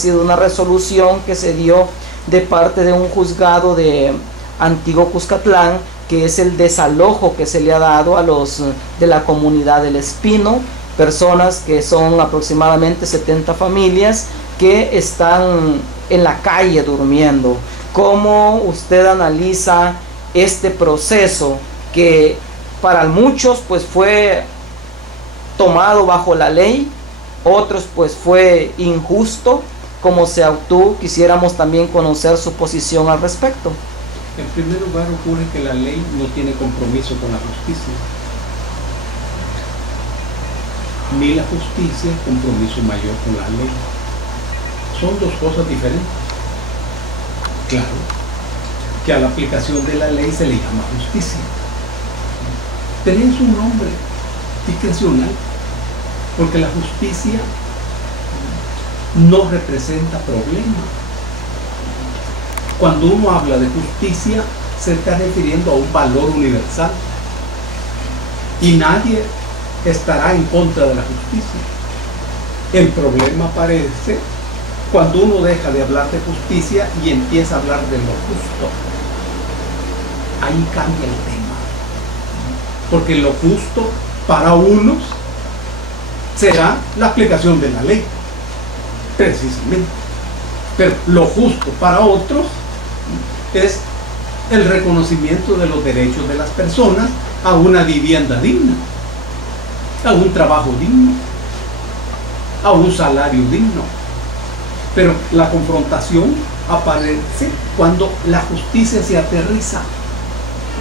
sido una resolución que se dio de parte de un juzgado de Antiguo Cuscatlán, que es el desalojo que se le ha dado a los de la comunidad del Espino, personas que son aproximadamente 70 familias que están en la calle durmiendo. ¿Cómo usted analiza este proceso que para muchos pues fue tomado bajo la ley, otros pues fue injusto? ¿Cómo se actuó? Quisiéramos también conocer su posición al respecto. En primer lugar, ocurre que la ley no tiene compromiso con la justicia. Ni la justicia es compromiso mayor con la ley. Son dos cosas diferentes. Claro, que a la aplicación de la ley se le llama justicia. Pero es un nombre discrecional, porque la justicia no representa problema. Cuando uno habla de justicia, se está refiriendo a un valor universal. Y nadie estará en contra de la justicia. El problema aparece cuando uno deja de hablar de justicia y empieza a hablar de lo justo. Ahí cambia el tema. Porque lo justo para unos será la aplicación de la ley, precisamente. Pero lo justo para otros es el reconocimiento de los derechos de las personas a una vivienda digna, a un trabajo digno, a un salario digno. Pero la confrontación aparece cuando la justicia se aterriza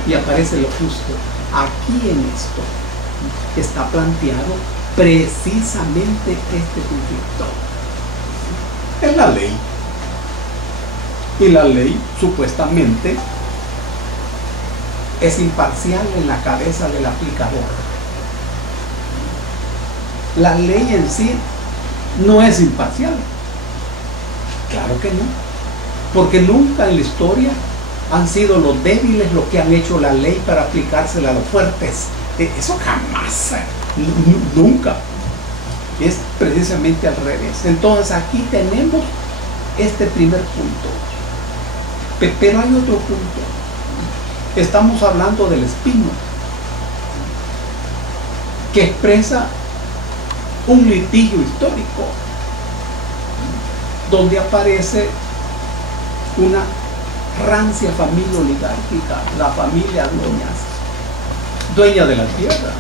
y aparece lo justo. Aquí en esto está planteado precisamente este conflicto. Es la ley. Y la ley supuestamente es imparcial en la cabeza del aplicador. La ley en sí no es imparcial. Claro que no. Porque nunca en la historia han sido los débiles los que han hecho la ley para aplicársela a los fuertes. Eso jamás. Nunca. Es precisamente al revés. Entonces aquí tenemos este primer punto. Pero hay otro punto. Estamos hablando del Espino, que expresa un litigio histórico donde aparece una rancia familia oligárquica, la familia dueña de la tierra,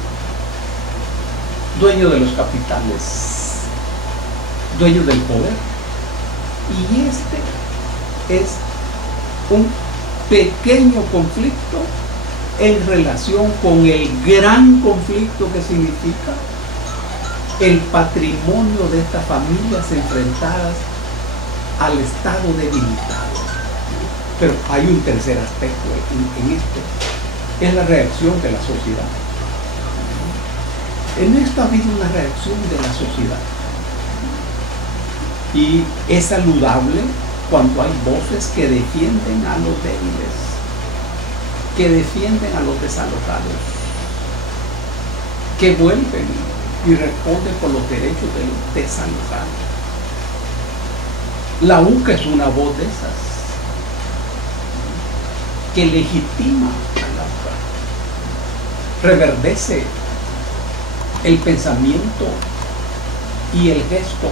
dueño de los capitales, dueño del poder. Y este es un pequeño conflicto en relación con el gran conflicto que significa el patrimonio de estas familias enfrentadas al Estado debilitado. Pero hay un tercer aspecto en esto, es la reacción de la sociedad. En esto ha habido una reacción de la sociedad y es saludable cuando hay voces que defienden a los débiles, que defienden a los desalojados, que vuelven y responden por los derechos de los desalojados. La UCA es una voz de esas, que legitima a la UCA, reverdece el pensamiento y el gesto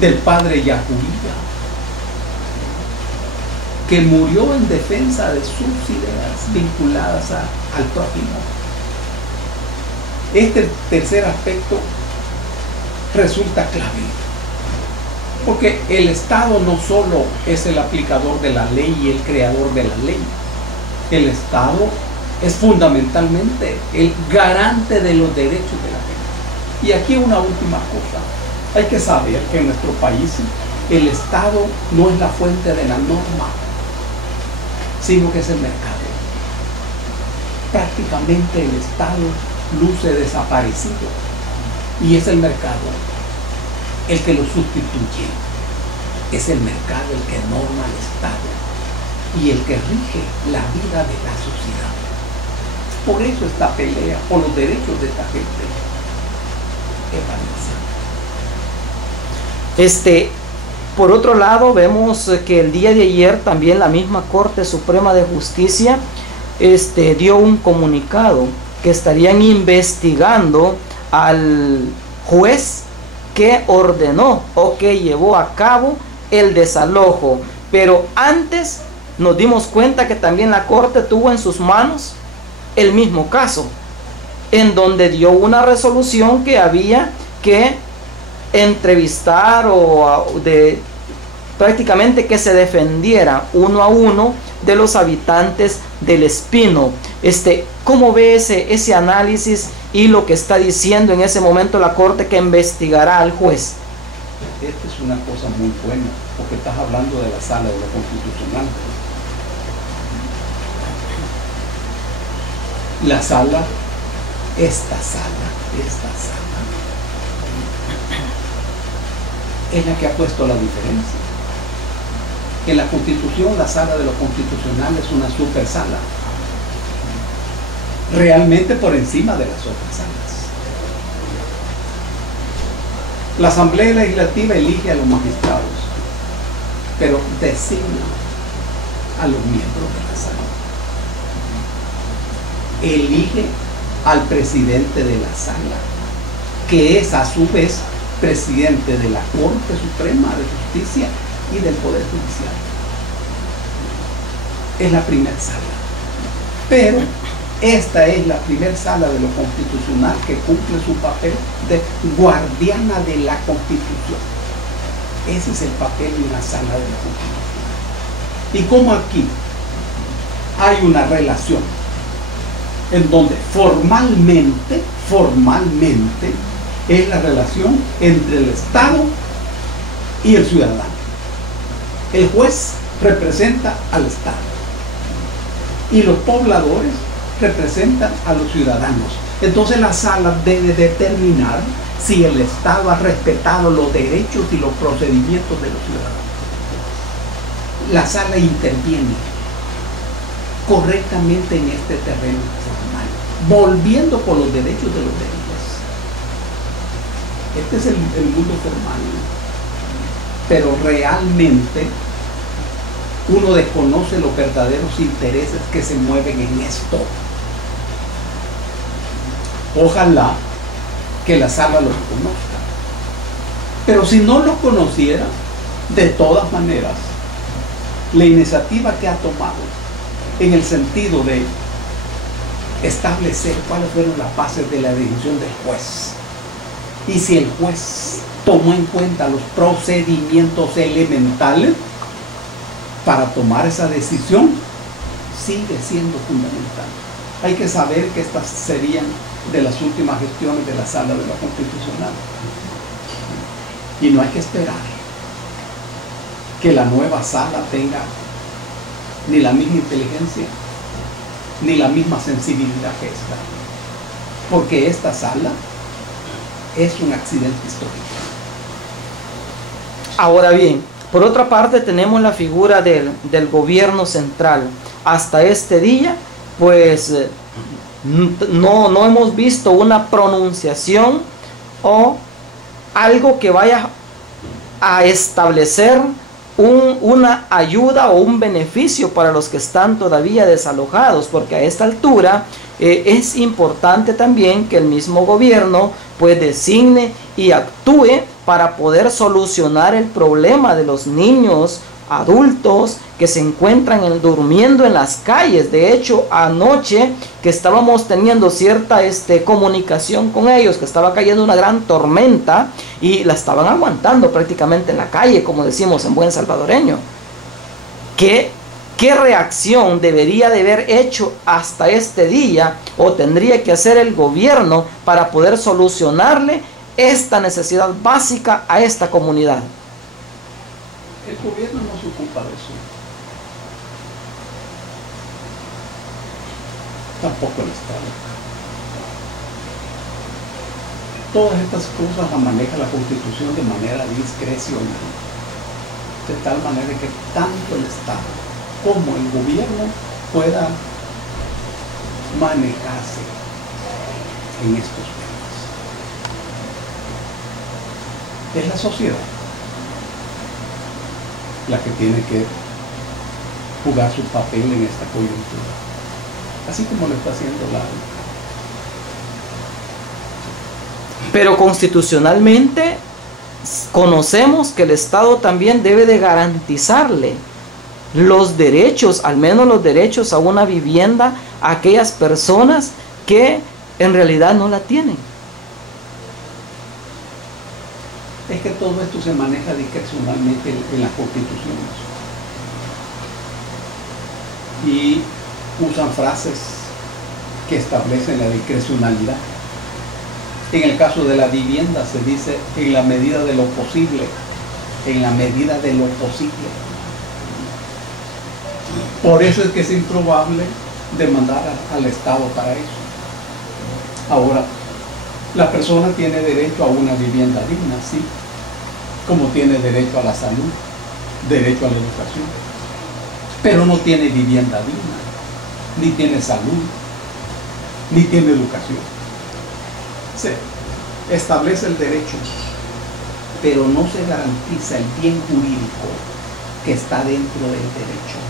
del padre Yacubilla, que murió en defensa de sus ideas vinculadas al prójimo. Este tercer aspecto resulta clave, porque el Estado no solo es el aplicador de la ley y el creador de la ley. El Estado es fundamentalmente el garante de los derechos de la gente. Y aquí una última cosa. Hay que saber que en nuestro país el Estado no es la fuente de la norma, sino que es el mercado. Prácticamente el Estado luce desaparecido y es el mercado el que lo sustituye. Es el mercado el que norma al Estado y el que rige la vida de la sociedad. Por eso esta pelea por los derechos de esta gente es valiosa. Por otro lado, vemos que el día de ayer también la misma Corte Suprema de Justicia dio un comunicado que estarían investigando al juez que ordenó o que llevó a cabo el desalojo. Pero antes nos dimos cuenta que también la Corte tuvo en sus manos el mismo caso, en donde dio una resolución que había que entrevistar prácticamente que se defendiera uno a uno de los habitantes del Espino. ¿Cómo ve ese análisis y lo que está diciendo en ese momento la Corte que investigará al juez? Esta es una cosa muy buena, porque estás hablando de la Sala de lo Constitucional. La sala, esta sala, es la que ha puesto la diferencia. En la Constitución, la Sala de lo Constitucional es una super sala, realmente por encima de las otras salas. La Asamblea Legislativa elige a los magistrados, pero designa a los miembros de la sala. Elige al presidente de la sala, que es a su vez presidente de la Corte Suprema de Justicia y del Poder Judicial. Es la primera sala. Pero esta es la primera sala de lo constitucional que cumple su papel de guardiana de la Constitución. Ese es el papel de una sala de la Constitución. Y como aquí hay una relación en donde formalmente es la relación entre el Estado y el ciudadano. El juez representa al Estado y los pobladores representan a los ciudadanos. Entonces la sala debe determinar si el Estado ha respetado los derechos y los procedimientos de los ciudadanos. La sala interviene correctamente en este terreno formal, volviendo por los derechos de los débiles. Este es el mundo formal, pero realmente uno desconoce los verdaderos intereses que se mueven en esto. Ojalá que la sala los conozca, pero si no los conociera, de todas maneras, la iniciativa que ha tomado en el sentido de establecer cuáles fueron las bases de la decisión del juez y si el juez tomó en cuenta los procedimientos elementales para tomar esa decisión, sigue siendo fundamental. Hay que saber que estas serían de las últimas gestiones de la Sala de lo Constitucional y no hay que esperar que la nueva sala tenga ni la misma inteligencia ni la misma sensibilidad que esta, porque esta sala es un accidente histórico. Ahora bien, por otra parte tenemos la figura del gobierno central. Hasta este día, pues no hemos visto una pronunciación o algo que vaya a establecer una ayuda o un beneficio para los que están todavía desalojados, porque a esta altura es importante también que el mismo gobierno pues designe y actúe para poder solucionar el problema de los niños adultos que se encuentran durmiendo en las calles. De hecho, anoche que estábamos teniendo cierta comunicación con ellos, que estaba cayendo una gran tormenta y la estaban aguantando prácticamente en la calle, como decimos en buen salvadoreño. ¿Qué reacción debería de haber hecho hasta este día o tendría que hacer el gobierno para poder solucionarle esta necesidad básica a esta comunidad? El gobierno no se ocupa de eso. Tampoco el Estado. Todas estas cosas las maneja la Constitución de manera discrecional, de tal manera que tanto el Estado como el gobierno pueda manejarse en estos temas. Es la sociedad la que tiene que jugar su papel en esta coyuntura, así como lo está haciendo la. Pero constitucionalmente conocemos que el Estado también debe de garantizarle los derechos, al menos los derechos a una vivienda, a aquellas personas que en realidad no la tienen. Es que todo esto se maneja discrecionalmente en las constituciones y usan frases que establecen la discrecionalidad. En el caso de la vivienda se dice en la medida de lo posible, en la medida de lo posible. Por eso es que es improbable demandar al Estado para eso. Ahora, la persona tiene derecho a una vivienda digna, sí, como tiene derecho a la salud, derecho a la educación, pero no tiene vivienda digna, ni tiene salud, ni tiene educación. Se establece el derecho, pero no se garantiza el bien jurídico que está dentro del derecho.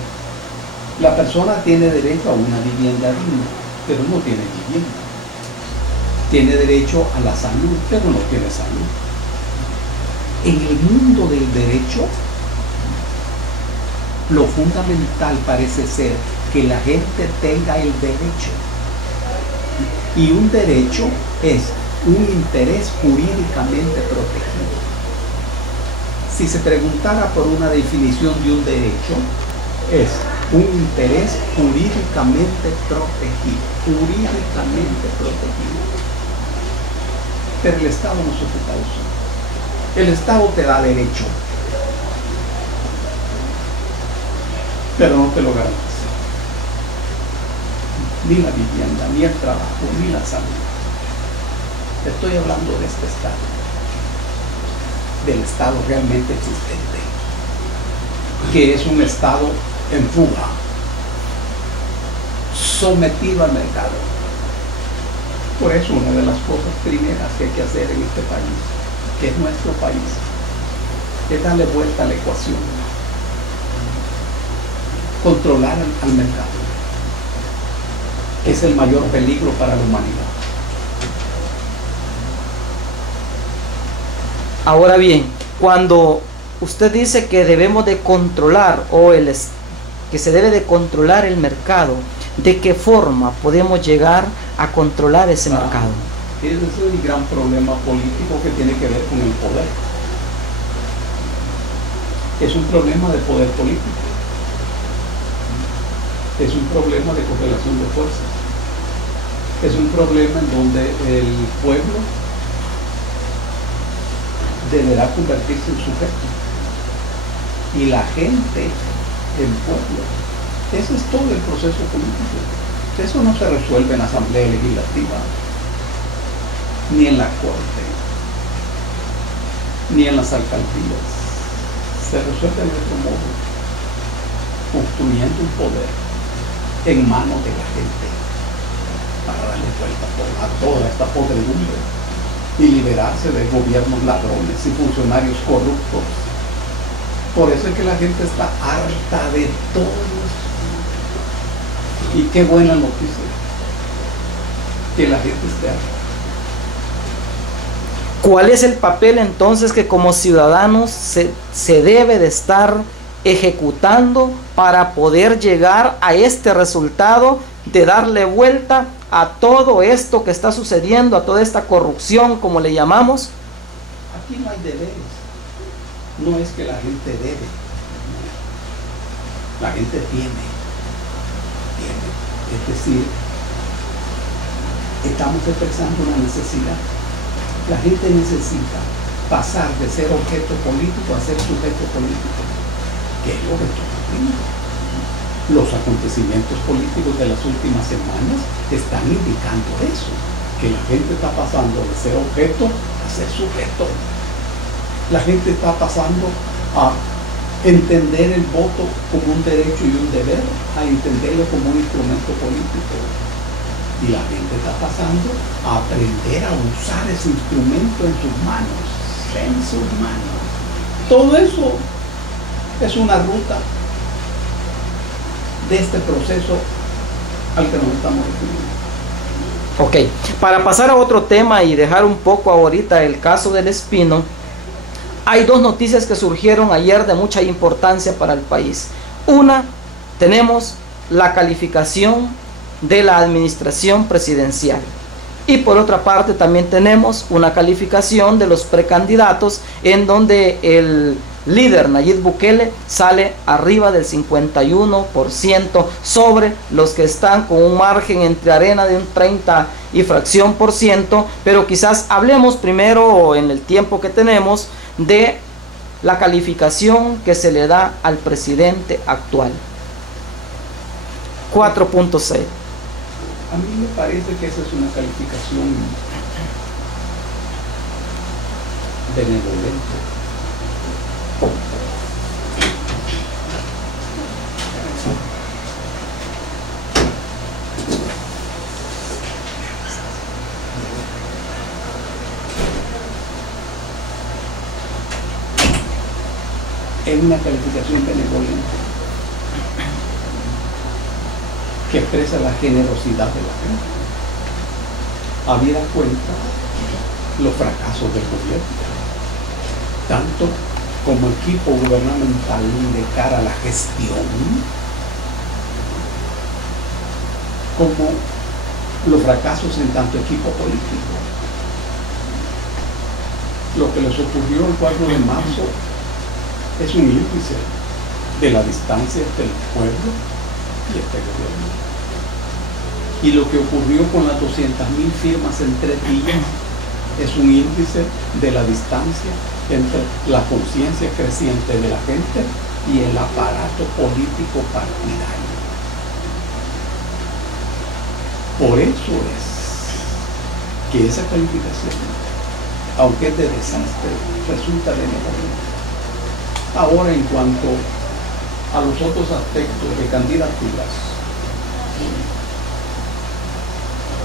La persona tiene derecho a una vivienda digna, pero no tiene vivienda. Tiene derecho a la salud, pero no tiene salud. En el mundo del derecho, lo fundamental parece ser que la gente tenga el derecho. Y un derecho es un interés jurídicamente protegido. Si se preguntara por una definición de un derecho, es un interés jurídicamente protegido, Pero el Estado no se ocupa de eso. El Estado te da derecho, pero no te lo garantiza. Ni la vivienda, ni el trabajo, ni la salud. Estoy hablando de este Estado, del Estado realmente existente, que es un Estado en fuga, sometido al mercado. Por eso una de las cosas primeras que hay que hacer en este país, que es nuestro país, es darle vuelta a la ecuación, controlar al mercado, que es el mayor peligro para la humanidad. Ahora bien, cuando usted dice que debemos de controlar que se debe de controlar el mercado, ¿de qué forma podemos llegar a controlar ese mercado? Ese es el gran problema político que tiene que ver con el poder. Es un problema de poder político. Es un problema de correlación de fuerzas. Es un problema en donde el pueblo deberá convertirse en sujeto y la gente en pueblo. Ese es todo el proceso político. Eso no se resuelve en la Asamblea Legislativa, ni en la Corte, ni en las alcaldías. Se resuelve de otro modo, construyendo un poder en manos de la gente para darle vuelta a toda esta podredumbre y liberarse de gobiernos ladrones y funcionarios corruptos. Por eso es que la gente está harta de todo. Y qué buena noticia que la gente esté harta. ¿Cuál es el papel entonces que como ciudadanos se debe de estar ejecutando para poder llegar a este resultado de darle vuelta a todo esto que está sucediendo, a toda esta corrupción, como le llamamos? Aquí no hay deberes. No es que la gente debe. La gente tiene. Es decir, estamos expresando una necesidad. La gente necesita pasar de ser objeto político a ser sujeto político, que es lo que está haciendo. Los acontecimientos políticos de las últimas semanas están indicando eso, que la gente está pasando de ser objeto a ser sujeto. La gente está pasando a entender el voto como un derecho y un deber, a entenderlo como un instrumento político. Y la gente está pasando a aprender a usar ese instrumento en sus manos, Todo eso Es una ruta de este proceso al que nos estamos refiriendo. Ok, para pasar a otro tema y dejar un poco ahorita el caso del Espino, hay dos noticias que surgieron ayer de mucha importancia para el país. Una, tenemos la calificación de la administración presidencial. Y por otra parte también tenemos una calificación de los precandidatos en donde el líder Nayib Bukele sale arriba del 51% sobre los que están con un margen entre arena de un 30 y fracción por ciento. Pero quizás hablemos primero, en el tiempo que tenemos, de la calificación que se le da al presidente actual. 4.6. A mí me parece que esa es una calificación benevolente. Es una calificación benevolente que expresa la generosidad de la gente, habida cuenta los fracasos del gobierno, tanto como equipo gubernamental de cara a la gestión, como los fracasos en tanto equipo político. Lo que les ocurrió el 4 de marzo es un índice de la distancia entre el pueblo y este gobierno. Y lo que ocurrió con las 200.000 firmas en 3 días es un índice de la distancia entre la conciencia creciente de la gente y el aparato político partidario. Por eso es que esa calificación, aunque es de desastre, resulta benevolente. Ahora, en cuanto a los otros aspectos de candidaturas,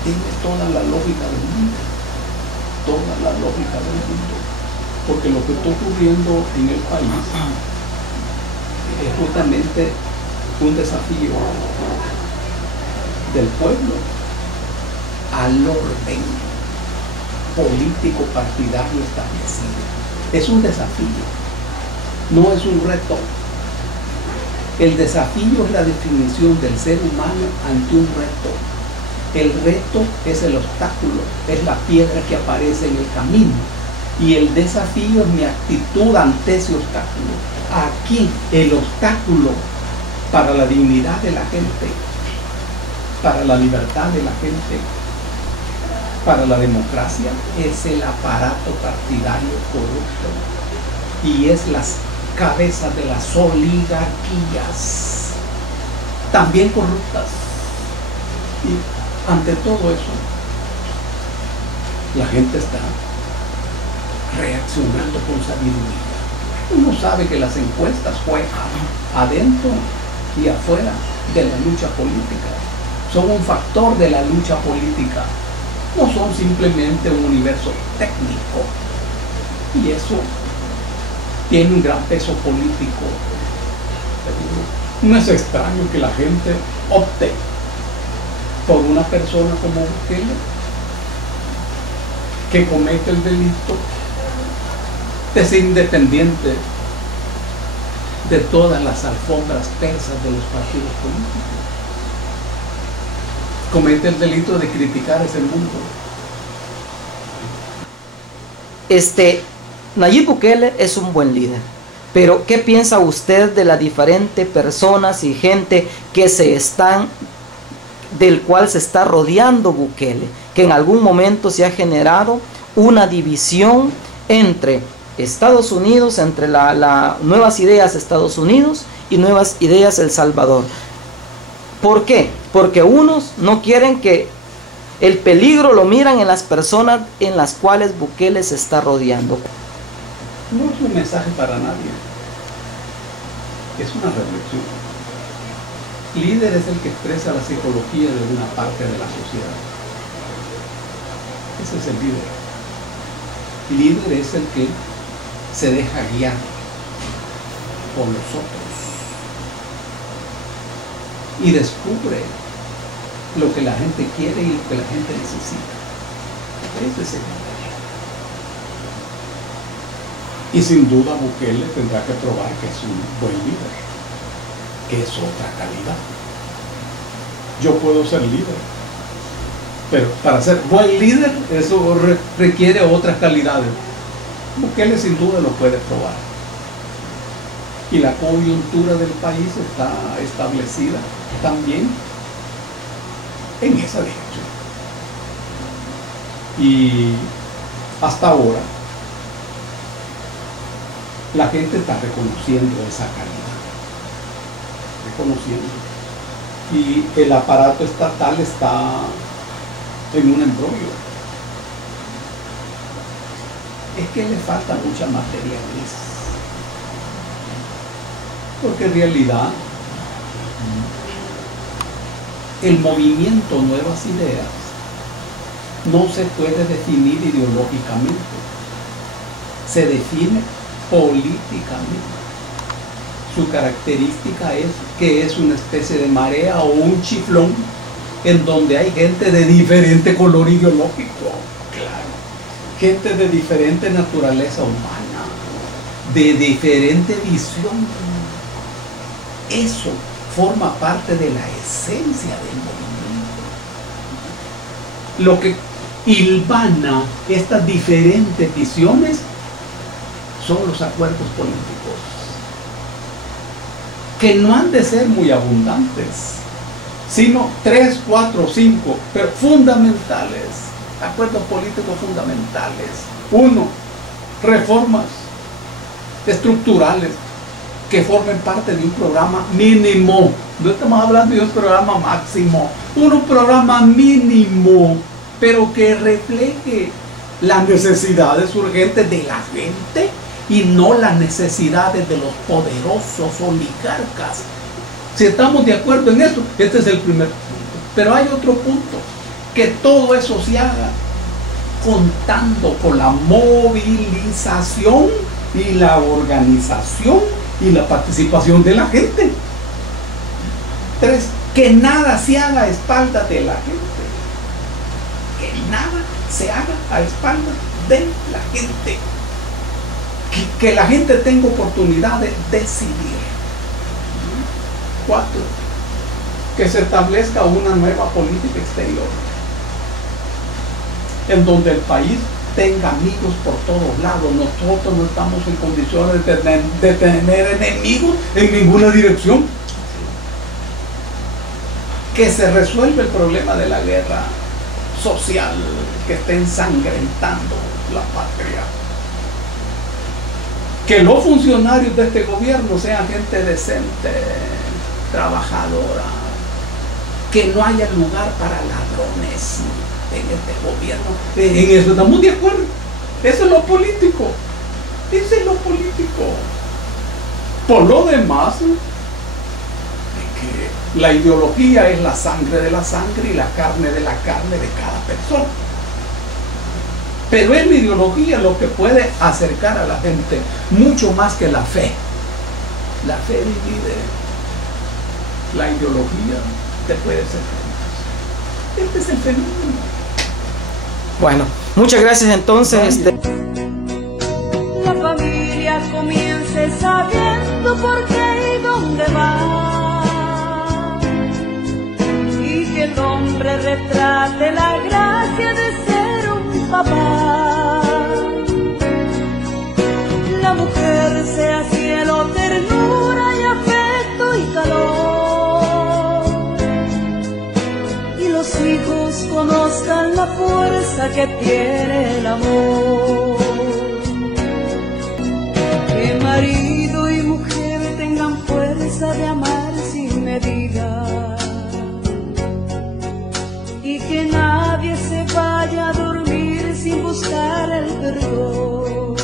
tiene toda la lógica del mundo, toda la lógica del mundo, porque lo que está ocurriendo en el país es justamente un desafío del pueblo al orden político partidario establecido. Es un desafío, no es un reto. El desafío es la definición del ser humano ante un reto. El reto es el obstáculo, es la piedra que aparece en el camino. Y el desafío es mi actitud ante ese obstáculo. Aquí el obstáculo para la dignidad de la gente, para la libertad de la gente, para la democracia, es el aparato partidario corrupto. Y es las cabezas de las oligarquías, también corruptas. Y ante todo eso, la gente está reaccionando con sabiduría. Uno sabe que las encuestas juegan adentro y afuera de la lucha política. Son un factor de la lucha política. No son simplemente un universo técnico. Y eso tiene un gran peso político. No es extraño que la gente opte por una persona como Bukele, que comete el delito de ser independiente de todas las alfombras persas de los partidos políticos. Comete el delito de criticar ese mundo. Nayib Bukele es un buen líder, pero ¿qué piensa usted de las diferentes personas y gente que del cual se está rodeando Bukele, que en algún momento se ha generado una división entre Estados Unidos, entre nuevas ideas Estados Unidos y nuevas ideas El Salvador? ¿Por qué? Porque unos no quieren que el peligro lo miran en las personas en las cuales Bukele se está rodeando. No es un mensaje para nadie, es una reflexión. Líder es el que expresa la psicología de una parte de la sociedad. Ese es el líder. Líder es el que se deja guiar por los otros y descubre lo que la gente quiere y lo que la gente necesita. Ese es el modelo. Y sin duda Bukele tendrá que probar que es un buen líder, que es otra calidad. Yo puedo ser líder, pero para ser buen líder eso requiere otras calidades. Bukele sin duda lo puede probar. Y la coyuntura del país está establecida también en esa dirección. Y hasta ahora la gente está reconociendo esa calidad, reconociendo. Y el aparato estatal está en un embrollo. Es que le falta mucha materia gris. Porque en realidad el movimiento Nuevas Ideas no se puede definir ideológicamente, se define políticamente. Su característica es que es una especie de marea o un chiflón en donde hay gente de diferente color ideológico, claro, gente de diferente naturaleza humana, de diferente visión. Eso forma parte de la esencia del movimiento. Lo que hilvana estas diferentes visiones son los acuerdos políticos, que no han de ser muy abundantes, sino 3, 4, 5, pero fundamentales, acuerdos políticos fundamentales. 1, reformas estructurales que formen parte de un programa mínimo. No estamos hablando de un programa máximo, un programa mínimo, pero que refleje las necesidades urgentes de la gente y no las necesidades de los poderosos oligarcas. Si estamos de acuerdo en eso, este es el primer punto. Pero hay otro punto, que todo eso se haga contando con la movilización y la organización y la participación de la gente. 3, que nada se haga a espaldas de la gente. Que nada se haga a espaldas de la gente. Que la gente tenga oportunidad de decidir. 4, que se establezca una nueva política exterior en donde el país tenga amigos por todos lados. Nosotros no estamos en condiciones de tener enemigos en ninguna dirección. Que se resuelva el problema de la guerra social que está ensangrentando la patria. Que los funcionarios de este gobierno sean gente decente, trabajadora. Que no haya lugar para ladrones en este gobierno. En eso estamos de acuerdo. Eso es lo político. Eso es lo político. Por lo demás, que la ideología es la sangre de la sangre y la carne de la carne de cada persona. Pero es la ideología lo que puede acercar a la gente mucho más que la fe. La fe divide. La ideología te puede ser feliz. Este es el fenómeno. Bueno, muchas gracias entonces. La familia comience sabiendo por qué y dónde va, y que el hombre retrate la gracia de ser un papá. La mujer sea cielo, ternura y afecto y calor, y los hijos conozcan la fuerza que tiene el amor. Que marido y mujer tengan fuerza de amar sin medida, y que nadie se vaya a dormir sin buscar el perdón.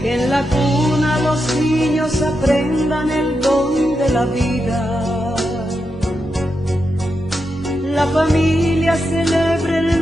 Que en la cuna los niños aprendan el don de la vida. La familia celebre el